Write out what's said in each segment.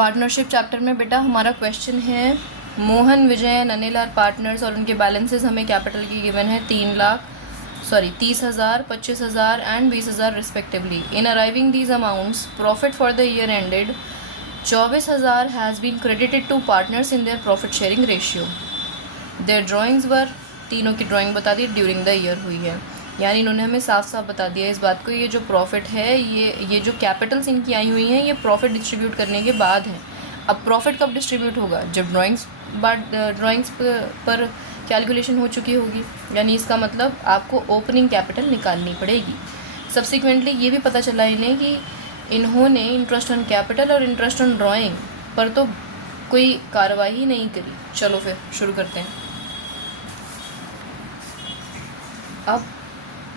Partnership chapter में बेटा हमारा क्वेश्चन है मोहन, विजय एंड अनिल आर पार्टनर्स और उनके बैलेंसेस हमें कैपिटल की गिवन है 30,000, 25,000 and 20,000 respectively. In arriving these amounts profit for the year ended 24,000 has been credited to partners in their profit sharing ratio. Their drawings were, तीनों की drawing बता दी during the year हुई है. यानी इन्होंने हमें साफ साफ बता दिया इस बात को, ये जो प्रॉफिट है ये जो कैपिटल्स इनकी आई हुई हैं ये प्रॉफिट डिस्ट्रीब्यूट करने के बाद है. अब प्रॉफिट कब डिस्ट्रीब्यूट होगा? जब ड्राइंग्स पर कैलकुलेशन हो चुकी होगी. यानी इसका मतलब आपको ओपनिंग कैपिटल निकालनी पड़ेगी. सब्सिक्वेंटली ये भी पता चला इन्हें कि इन्होंने इंटरेस्ट ऑन कैपिटल और इंटरेस्ट ऑन ड्राइंग पर तो कोई कार्रवाई नहीं करी. चलो फिर शुरू करते हैं. अब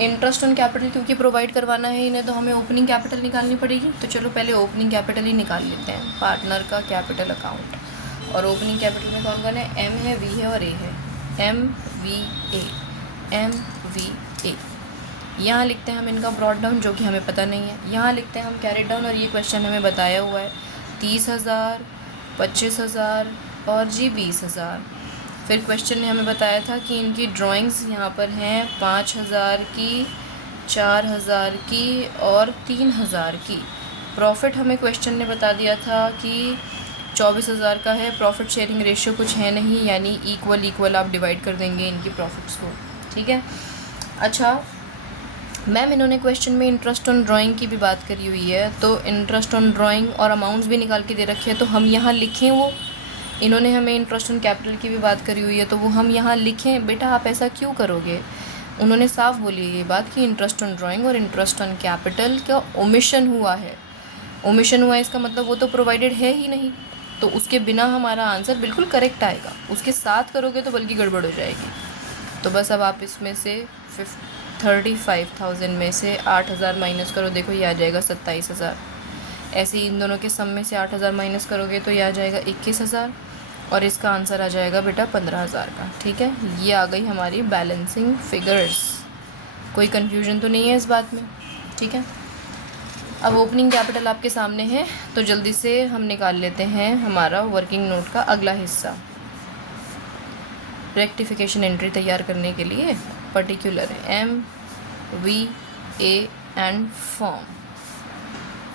इंटरेस्ट ऑन कैपिटल क्योंकि प्रोवाइड करवाना है इन्हें तो हमें ओपनिंग कैपिटल निकालनी पड़ेगी. तो चलो पहले ओपनिंग कैपिटल ही निकाल लेते हैं. पार्टनर का कैपिटल अकाउंट, और ओपनिंग कैपिटल में कौन कौन है? एम है, वी है और ए है. MVA. यहाँ लिखते हैं हम इनका ब्रॉड डाउन जो कि हमें पता नहीं है. यहाँ लिखते हैं हम कैरेट डाउन और ये क्वेश्चन हमें बताया हुआ है 30,000, 25,000 और जी 20,000. फिर क्वेश्चन ने हमें बताया था कि इनकी ड्राइंग्स यहाँ पर हैं 5,000 की, 4,000 की और 3,000 की. प्रॉफिट हमें क्वेश्चन ने बता दिया था कि 24,000 का है. प्रॉफिट शेयरिंग रेशियो कुछ है नहीं, यानी इक्वल आप डिवाइड कर देंगे इनकी प्रॉफिट्स को. ठीक है. अच्छा मैम, इन्होंने क्वेश्चन में इंटरेस्ट ऑन ड्राइंग की भी बात करी हुई है, तो इंटरेस्ट ऑन ड्राइंग और अमाउंट्स भी निकाल के दे रखे हैं तो हम यहाँ लिखें वो. इन्होंने हमें इंटरेस्ट ऑन कैपिटल की भी बात करी हुई है तो वो हम यहाँ लिखें. बेटा आप ऐसा क्यों करोगे? उन्होंने साफ बोली है ये बात कि इंटरेस्ट ऑन ड्राइंग और इंटरेस्ट ऑन कैपिटल का ओमिशन हुआ है. ओमिशन हुआ है इसका मतलब वो तो प्रोवाइडेड है ही नहीं, तो उसके बिना हमारा आंसर बिल्कुल करेक्ट आएगा. उसके साथ करोगे तो बल्कि गड़बड़ हो जाएगी. तो बस अब आप इसमें से 35,000 में से 8,000 माइनस करो. देखो ये आ जाएगा 27,000. ऐसे ही इन दोनों के सम में से 8,000 माइनस करोगे तो ये आ जाएगा 21,000 और इसका आंसर आ जाएगा बेटा 15,000 का. ठीक है. ये आ गई हमारी बैलेंसिंग फिगर्स. कोई कन्फ्यूजन तो नहीं है इस बात में? ठीक है. अब ओपनिंग कैपिटल आपके सामने है तो जल्दी से हम निकाल लेते हैं हमारा वर्किंग नोट का अगला हिस्सा. रेक्टिफिकेशन एंट्री तैयार करने के लिए पर्टिकुलर MVA एंड फॉर्म.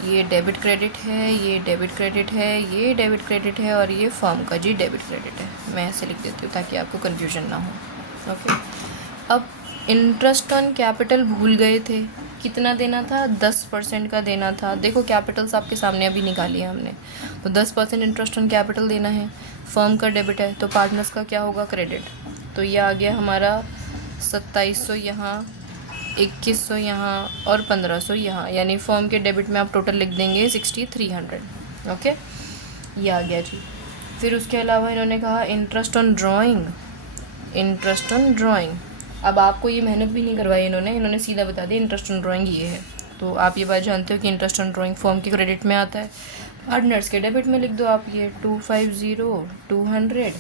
ये डेबिट क्रेडिट है, ये डेबिट क्रेडिट है, ये डेबिट क्रेडिट है और ये फॉर्म का जी डेबिट क्रेडिट है. मैं ऐसे लिख देती हूँ ताकि आपको कन्फ्यूजन ना हो. ओके. अब इंटरेस्ट ऑन कैपिटल भूल गए थे, कितना देना था? 10% का देना था. देखो कैपिटल्स आपके सामने अभी निकाली है हमने, तो 10% इंटरेस्ट ऑन कैपिटल देना है. फर्म का डेबिट है तो पार्टनर्स का क्या होगा? क्रेडिट. तो ये आ गया हमारा 2700 यहाँ, 2100 यहाँ और 1500 यहाँ. यानी फर्म के डेबिट में आप टोटल लिख देंगे 6,300. ओके. ये आ गया जी. फिर उसके अलावा इन्होंने कहा interest on drawing. Interest on drawing अब आपको ये मेहनत भी नहीं करवाई इन्होंने सीधा बता दिया इंटरेस्ट ऑन ड्राइंग ये है. तो आप ये बात जानते हो कि इंटरेस्ट ऑन ड्राइंग फर्म के क्रेडिट में आता है. पार्टनर्स के डेबिट में लिख दो आप ये 250, 200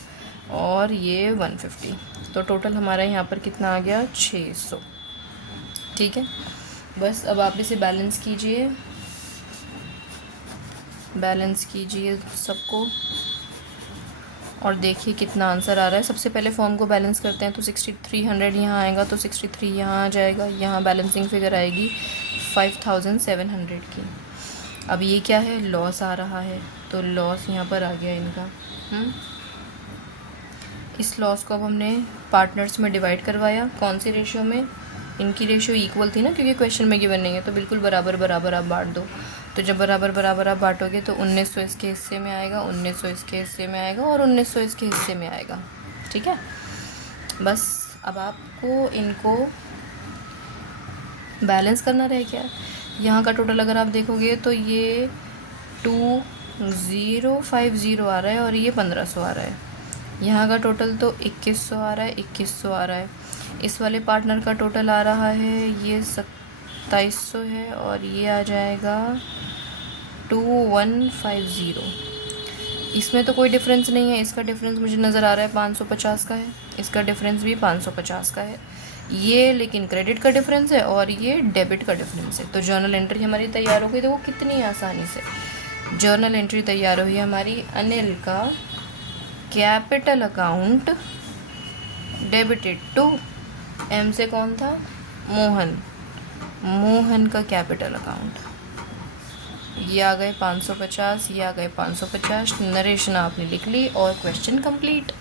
और ये 150. तो टोटल हमारा यहाँ पर कितना आ गया? 600. ठीक है. बस अब आप इसे बैलेंस कीजिए सबको और देखिए कितना आंसर आ रहा है. सबसे पहले फॉर्म को बैलेंस करते हैं तो 6,300 यहाँ आएगा तो 63 यहाँ आ जाएगा. यहाँ बैलेंसिंग फिगर आएगी 5,700 की. अब ये क्या है? लॉस आ रहा है तो लॉस यहाँ पर आ गया इनका. इस लॉस को अब हमने पार्टनर्स में डिवाइड करवाया. कौन सी रेशियो में? इनकी रेशियो इक्वल थी ना, क्योंकि क्वेश्चन में गिवन नहीं है तो बिल्कुल बराबर आप बांट दो. तो जब बराबर आप बांटोगे तो 1900 इसके हिस्से में आएगा, 1900 इसके हिस्से में आएगा और 1900 इसके हिस्से में आएगा. ठीक है. बस अब आपको इनको बैलेंस करना रह गया. यहाँ का टोटल अगर आप देखोगे तो ये 2050 आ रहा है और ये 1500 आ रहा है. यहाँ का टोटल तो 2100 आ रहा है, 2100 आ रहा है. इस वाले पार्टनर का टोटल आ रहा है ये 2700 है और ये आ जाएगा 2150. इसमें तो कोई डिफरेंस नहीं है. इसका डिफरेंस मुझे नज़र आ रहा है 550 का है, इसका डिफरेंस भी 550 का है. ये लेकिन क्रेडिट का डिफरेंस है और ये डेबिट का डिफरेंस है. तो जर्नल एंट्री हमारी तैयार हो गई. तो वो कितनी आसानी से जर्नल एंट्री तैयार हुई हमारी। अनिल का capital account debited to, M से कौन था, मोहन, मोहन का कैपिटल अकाउंट। ये आ गए 550, ये आ गए 550। नरेशन आपने लिख ली और क्वेश्चन कंप्लीट।